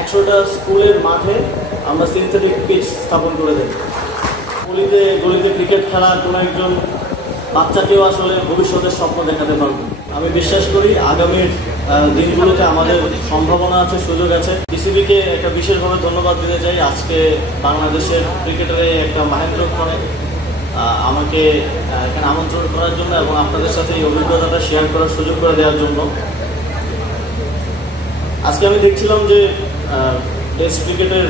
100টা স্কুলের মাঠে আমরা সিনথেটিক পিচ স্থাপন করে দেব। গলিতে গলিতে ক্রিকেট খেলা কোনো একজন বাচ্চাকেও আসলে ভবিষ্যতের স্বপ্ন দেখাতে পারবে। আমি বিশ্বাস করি আগামীর দিনগুলোতে আমাদের সম্ভাবনা আছে, সুযোগ আছে। বিসিবিকে একটা বিশেষভাবে ধন্যবাদ দিতে চাই আজকে বাংলাদেশের ক্রিকেটারে একটা মাহেন্দ্রক্ষণে আমাকে এখানে আমন্ত্রণ করার জন্য এবং আপনাদের সাথে এই অভিজ্ঞতাটা শেয়ার করার সুযোগ করে দেওয়ার জন্য। আজকে আমি দেখছিলাম যে টেস্ট ক্রিকেটের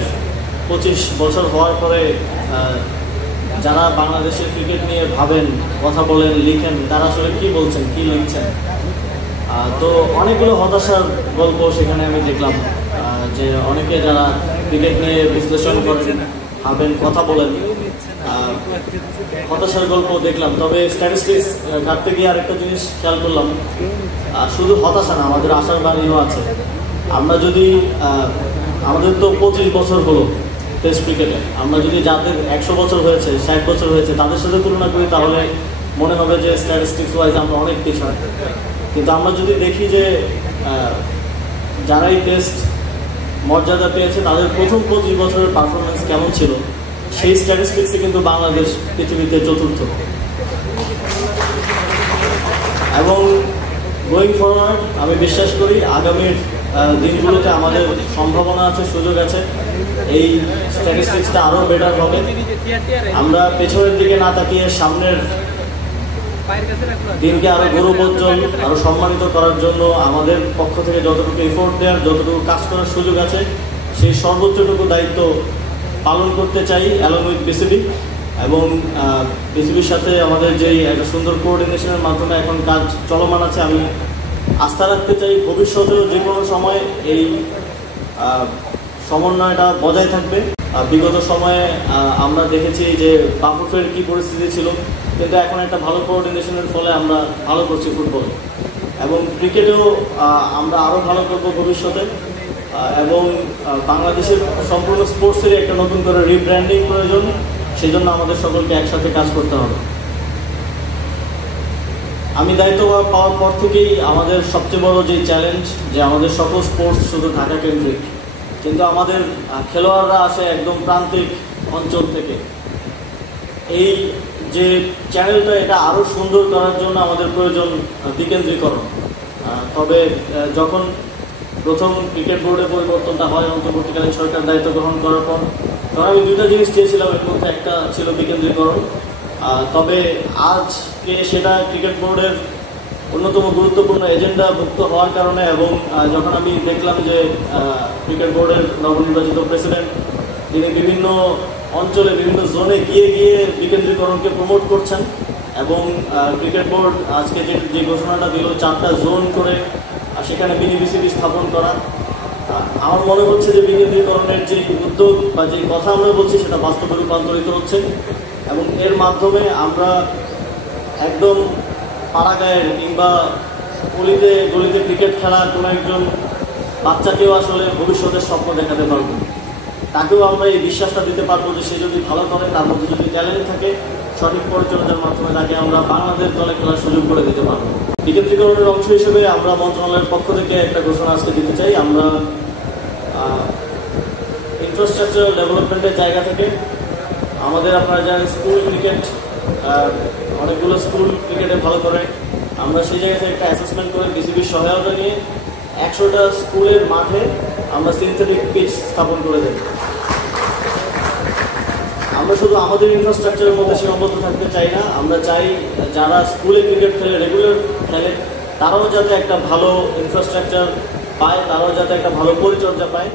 25 বছর হওয়ার পরে যারা বাংলাদেশের ক্রিকেট নিয়ে ভাবেন, কথা বলেন, লিখেন, তারা আসলে কি বলছেন, কি লিখছেন। তো অনেকগুলো হতাশার গল্প সেখানে আমি দেখলাম, যে অনেকে যারা ক্রিকেট নিয়ে বিশ্লেষণ করেন, ভাবেন, কথা বলেন, হতাশার গল্প দেখলাম। তবে স্ট্যাটিস্টিক্স ঘাটতে গিয়ে আরেকটা জিনিস খেয়াল করলাম, শুধু হতাশা না, আমাদের আশার বাণীও আছে। আমরা যদি আমাদের তো 25 বছর হলো টেস্ট ক্রিকেটে, আমরা যদি যাদের 100 বছর হয়েছে, 60 বছর হয়েছে, তাদের সাথে তুলনা করি তাহলে মনে হবে যে স্ট্যাটিস্টিক্স ওয়াইজ আমরা অনেক পিছনে। কিন্তু আমরা যদি দেখি যে যারা এই টেস্ট মর্যাদা পেয়েছে তাদের প্রথম 25 বছরের পারফরমেন্স কেমন ছিল, সেই স্ট্যাটিস্টিক্সে কিন্তু বাংলাদেশ পৃথিবীতে চতুর্থ। এবং গোয়িং ফরওয়ার্ড আমি বিশ্বাস করি আগামীর দিনগুলোতে আমাদের সম্ভাবনা আছে, সুযোগ আছে। এই স্ট্যাটিস্টিক্সটা আরও বেটার হবে। আমরা পেছনের দিকে না তাকিয়ে সামনের দিনকে আরো গৌরবোজ্জ্বল, আরো সম্মানিত করার জন্য আমাদের পক্ষ থেকে যতটুকু এফোর্ট দেওয়ার, যতটুকু কাজ করার সুযোগ আছে, সেই সর্বোচ্চটুকু দায়িত্ব পালন করতে চাই অ্যালং উইথ বিসিবি। এবং বিসিবির সাথে আমাদের যেই একটা সুন্দর কোঅর্ডিনেশনের মাধ্যমে এখন কাজ চলমান আছে, আমি আস্থা রাখতে চাই ভবিষ্যতেও যে কোনো সময় এই সমন্বয়টা বজায় থাকবে। বিগত সময়ে আমরা দেখেছি যে বাফুফের কি পরিস্থিতি ছিল, কিন্তু এখন একটা ভালো কোঅর্ডিনেশনের ফলে আমরা ভালো করছি ফুটবলে, এবং ক্রিকেটেও আমরা আরও ভালো করবো ভবিষ্যতে। এবং বাংলাদেশের সম্পূর্ণ স্পোর্টসের একটা নতুন করে রিব্র্যান্ডিং প্রয়োজন, সেই জন্য আমাদের সকলকে একসাথে কাজ করতে হবে। আমি দায়িত্ব পাওয়ার পর থেকেই আমাদের সবচেয়ে বড় যে চ্যালেঞ্জ, যে আমাদের সকল স্পোর্টস শুধু ঢাকা কেন্দ্রিক, কিন্তু আমাদের খেলোয়াড়রা আসে একদম প্রান্তিক অঞ্চল থেকে। এই যে চ্যানেলটা, এটা আরও সুন্দর করার জন্য আমাদের প্রয়োজন বিকেন্দ্রীকরণ। তবে যখন প্রথম ক্রিকেট বোর্ডে পরিবর্তনটা হয় অন্তর্বর্তীকালীন সরকার দায়িত্ব গ্রহণ করার পর, তখন আমি দুটা জিনিস চেয়েছিলাম, এর মধ্যে একটা ছিল বিকেন্দ্রীকরণ। তবে আজকে সেটা ক্রিকেট বোর্ডের অন্যতম গুরুত্বপূর্ণ এজেন্ডাভুক্ত হওয়ার কারণে, এবং যখন আমি দেখলাম যে ক্রিকেট বোর্ডের নবনির্বাচিত প্রেসিডেন্ট তিনি বিভিন্ন অঞ্চলে, বিভিন্ন জোনে গিয়ে গিয়ে বিকেন্দ্রীকরণকে প্রমোট করছেন, এবং ক্রিকেট বোর্ড আজকে যে ঘোষণাটা দিল 4টা জোন করে সেখানে মিনি বিসিবি স্থাপন করা, আমার মনে হচ্ছে যে বিকেন্দ্রীকরণের যে উদ্যোগ বা যে কথা আমরা বলছি সেটা বাস্তবে রূপান্তরিত হচ্ছে। এবং এর মাধ্যমে আমরা একদম পাড়াগাঁয়ের কিংবা গলিতে গলিতে ক্রিকেট খেলা কোনো একজন বাচ্চাকেও আসলে ভবিষ্যতের স্বপ্ন দেখাতে পারবো। তাকেও আমরা এই বিশ্বাসটা দিতে পারবো যে সে যদি ভালো করে, তার মধ্যে যদি ট্যালেন্ট থাকে, সঠিক পরিচর্যার মাধ্যমে তাকে আমরা বাংলাদেশ দলে খেলার সুযোগ করে দিতে পারবো। বিকেন্দ্রীকরণের অংশ হিসেবে আমরা মন্ত্রণালয়ের পক্ষ থেকে একটা ঘোষণা আজকে দিতে চাই। আমরা ইনফ্রাস্ট্রাকচার ডেভেলপমেন্টের জায়গা থেকে আমাদের, আপনারা জানেন স্কুল ক্রিকেট, অনেকগুলো স্কুল ক্রিকেটে ভালো করে, আমরা সেই জায়গা থেকে একটা অ্যাসেসমেন্ট করে বিসিবির সহায়তা নিয়ে 100টা স্কুলের মাঠে আমরা সিনথেটিক পিচ স্থাপন করে দেব। আমরা শুধু আমাদের ইনফ্রাস্ট্রাকচারের মধ্যে সীমাবদ্ধ থাকতে চাই না, আমরা চাই যারা স্কুলে ক্রিকেট খেলে, রেগুলার খেলে, তারাও যাতে একটা ভালো ইনফ্রাস্ট্রাকচার পায়, তারাও যাতে একটা ভালো পরিচর্যা পায়।